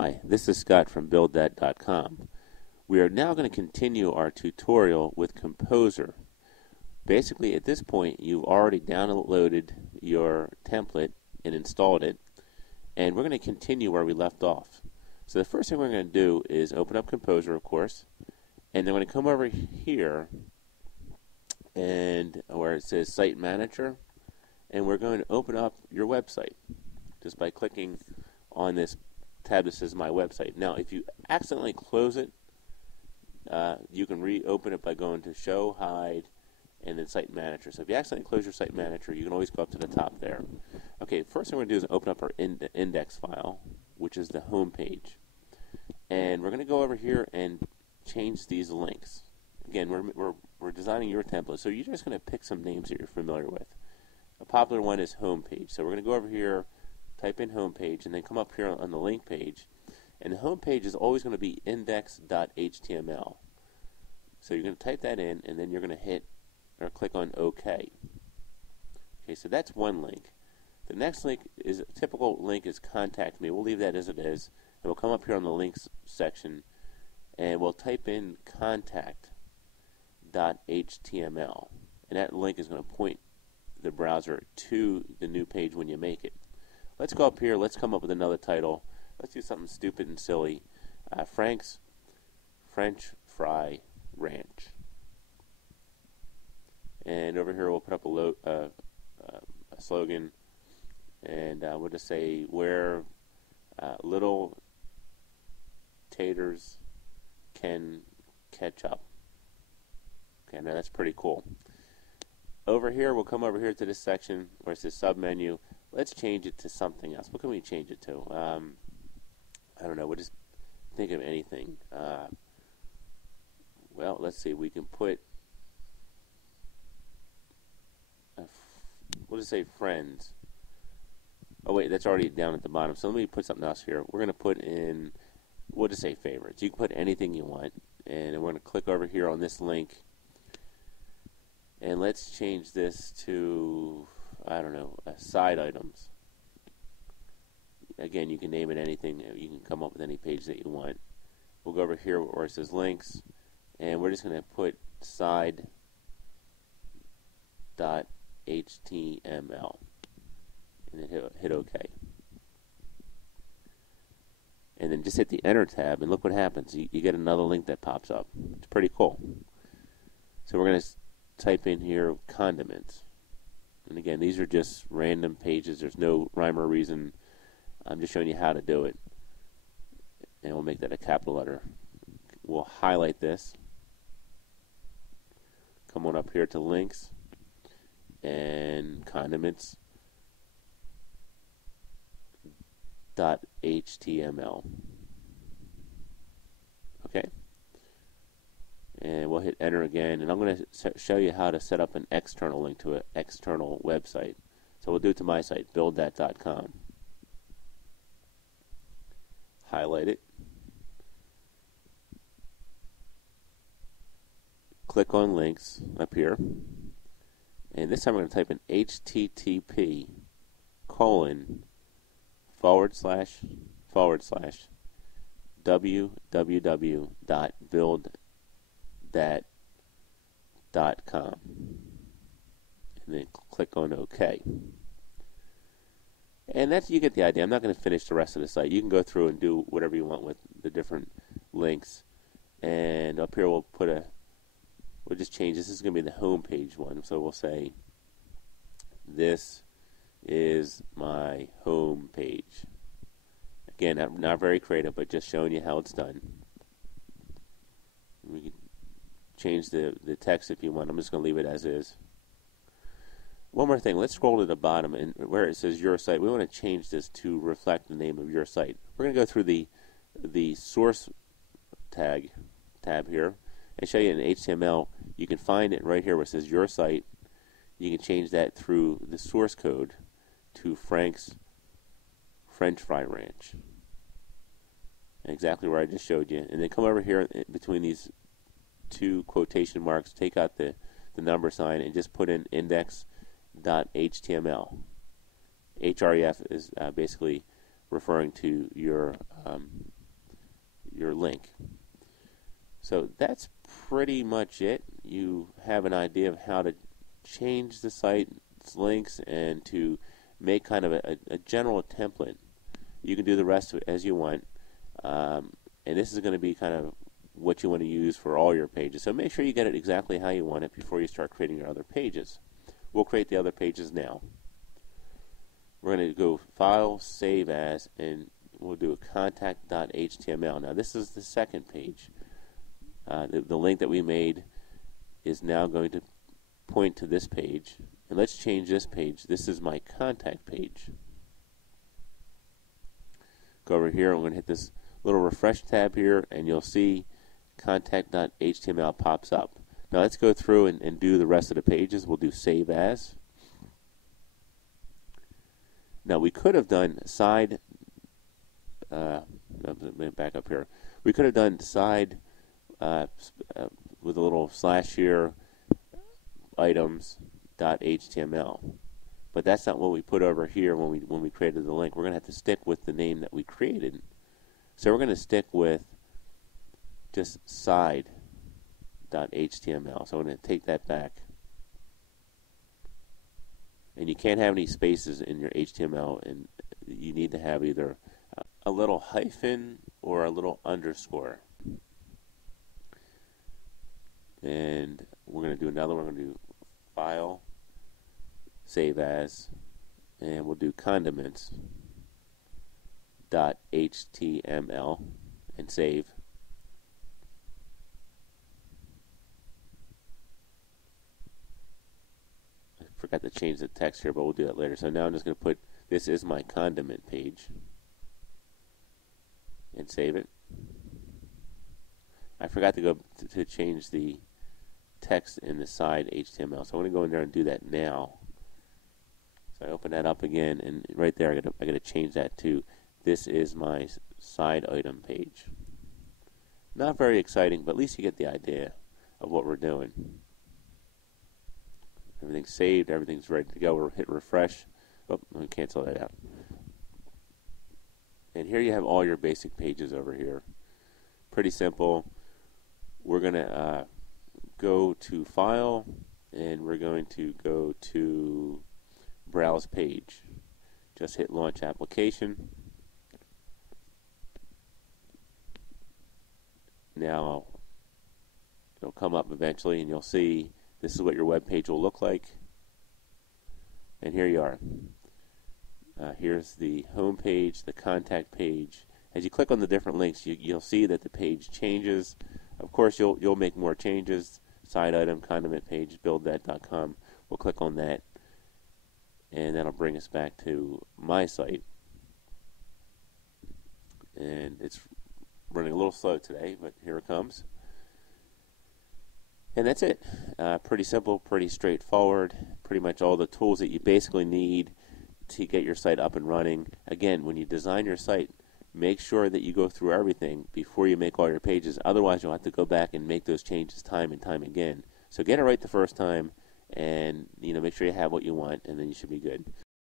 Hi, this is Scott from BuildThat.com. We are now going to continue our tutorial with KompoZer. Basically, at this point, you've already downloaded your template and installed it, and we're going to continue where we left off. So the first thing we're going to do is open up KompoZer, of course, and then we're going to come over here and where it says Site Manager, and we're going to open up your website just by clicking on this tab that says My Website. Now, if you accidentally close it, you can reopen it by going to Show, Hide, and then Site Manager. So if you accidentally close your Site Manager, you can always go up to the top there. Okay, first thing we're going to do is open up our index file, which is the home page. And we're going to go over here and change these links. Again, we're designing your template, so you're just going to pick some names that you're familiar with. A popular one is home page. So we're going to go over here, type in home page, and then come up here on the link page. And the home page is always going to be index.html. So you're going to type that in, and then you're going to hit or click on OK. Okay, so that's one link. The next link is a typical link is Contact Me. We'll leave that as it is, and we'll come up here on the links section, and we'll type in contact.html, and that link is going to point the browser to the new page when you make it. Let's go up here. Let's come up with another title. Let's do something stupid and silly. Frank's French Fry Ranch. And over here we'll put up a slogan, and we'll just say where little taters can catch up. Okay, now that's pretty cool. Over here, we'll come over here to this section where it says submenu. Let's change it to something else. What can we change it to? I don't know. We'll just think of anything. Well, let's see. We can put, we'll just say friends. Oh, wait, that's already down at the bottom. So let me put something else here. We're going to put in, we'll just say favorites. You can put anything you want. And we're going to click over here on this link. And let's change this to, I don't know, side items. Again, you can name it anything. You can come up with any page that you want. We'll go over here where it says links, and we're just going to put side.html, and then hit OK. And then just hit the Enter tab, and look what happens. You get another link that pops up. It's pretty cool. So we're going to type in here condiments. And again, these are just random pages. There's no rhyme or reason. I'm just showing you how to do it. And we'll make that a capital letter. We'll highlight this. Come on up here to links and condiments.html. Okay. And we'll hit enter again, and I'm going to show you how to set up an external link to an external website. So we'll do it to my site, BuildThat.com. Highlight it. Click on links up here. And this time we're going to type in http://www.buildthat.com, and then click on OK. And that's, you get the idea. I'm not going to finish the rest of the site. You can go through and do whatever you want with the different links. And up here we'll just change this. This is going to be the home page one. So we'll say, this is my home page. Again, not very creative, but just showing you how it's done. We can change the text if you want. I'm just going to leave it as is. One more thing. Let's scroll to the bottom, and where it says your site, we want to change this to reflect the name of your site. We're going to go through the source tab here and show you in HTML. You can find it right here where it says your site. You can change that through the source code to Frank's French Fry Ranch. Exactly where I just showed you. And then come over here between these two quotation marks, take out the number sign, and just put in index.html. href is basically referring to your link. So that's pretty much it. You have an idea of how to change the site's links and to make kind of a general template. You can do the rest of it as you want, and this is going to be kind of what you want to use for all your pages. So make sure you get it exactly how you want it before you start creating your other pages. We'll create the other pages now. We're going to go File, Save As, and we'll do a contact.html. Now this is the second page. The link that we made is now going to point to this page. And let's change this page. This is my contact page. Go over here. I'm going to hit this little refresh tab here, and you'll see contact.html pops up. Now let's go through and do the rest of the pages. We'll do Save As. Now we could have done side, let me back up here. We could have done side with a little slash here, items.html. But that's not what we put over here when we created the link. We're going to have to stick with the name that we created. So we're going to stick with just side.html. So I'm going to take that back. And you can't have any spaces in your HTML, and you need to have either a little hyphen or a little underscore. And we're going to do another one. We're going to do File, Save As, and we'll do condiments.html and save. I forgot to change the text here, but we'll do that later. So now I'm just going to put, this is my condiment page, and save it. I forgot to go to change the text in the side HTML, so I'm going to go in there and do that now. So I open that up again, and right there I got to change that to, this is my side item page. Not very exciting, but at least you get the idea of what we're doing. Everything's saved, everything's ready to go. We'll hit refresh. Oh, let me cancel that out. And here you have all your basic pages over here. Pretty simple. We're going to go to File, and we're going to go to Browse Page. Just hit Launch Application. Now it'll come up eventually, and you'll see this is what your web page will look like. And here you are. Here's the home page, the contact page. As you click on the different links, you'll see that the page changes. Of course, you'll make more changes. Side item, condiment page, buildthat.com. We'll click on that, and that'll bring us back to my site. And it's running a little slow today, but here it comes. And that's it. Pretty simple, pretty straightforward. Pretty much all the tools that you basically need to get your site up and running. Again, when you design your site, make sure that you go through everything before you make all your pages. Otherwise, you'll have to go back and make those changes time and time again. So get it right the first time, and make sure you have what you want, and then you should be good.